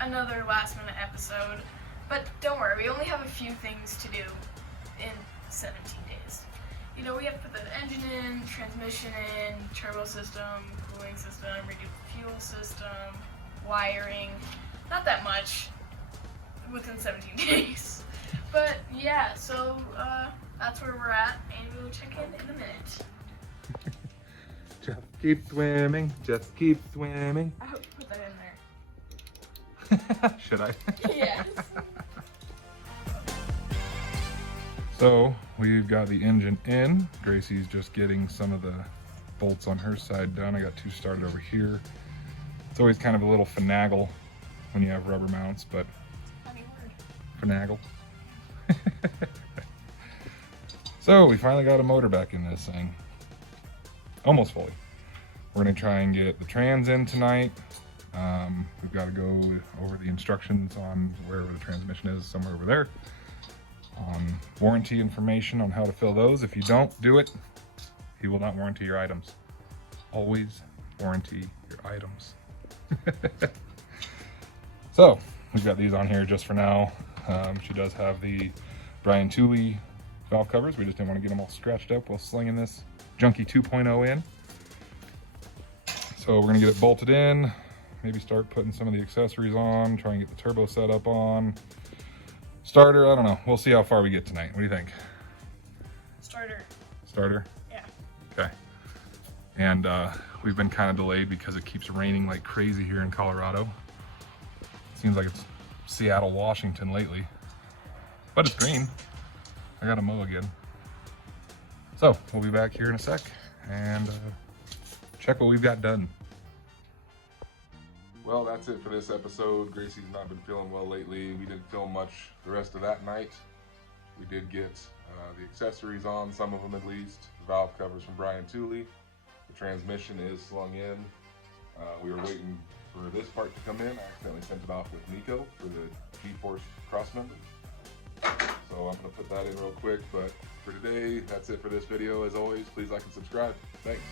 another last minute episode, but don't worry, we only have a few things to do in 17 days. You know, we have to put the engine in, transmission in, turbo system, cooling system, redo the fuel system, wiring. Not that much within 17 days. But yeah, so that's where we're at, and we'll check in a minute. Just keep swimming, just keep swimming. I hope you put that in there. Should I? Yes. So we've got the engine in. Gracie's just getting some of the bolts on her side done. I got two started over here. It's always kind of a little finagle when you have rubber mounts, but Funny word. finagle. So we finally got a motor back in this thing. Almost fully. We're gonna try and get the trans in tonight. We've got to go over the instructions on wherever the transmission is, somewhere over there. Warranty information on how to fill those. If you don't do it, he will not warranty your items. Always warranty your items. So we've got these on here just for now. She does have the Brian Tooley valve covers. We just didn't want to get them all scratched up while slinging this Junkie 2.0 in. So we're gonna get it bolted in, maybe start putting some of the accessories on, try and get the turbo set up on. Starter, I don't know. We'll see how far we get tonight. What do you think? Starter. Starter? Yeah. Okay. And we've been kind of delayed because it keeps raining like crazy here in Colorado. Seems like it's Seattle, Washington lately. But it's green. I gotta mow again. So we'll be back here in a sec and check what we've got done. Well, that's it for this episode. Gracie's not been feeling well lately. We didn't film much the rest of that night. We did get the accessories on, some of them at least. The valve covers from Brian Tooley. The transmission is slung in. We were waiting for this part to come in. I accidentally sent it off with Nico for the G-force cross member. So I'm gonna put that in real quick, but for today, that's it for this video. As always, please like and subscribe. Thanks.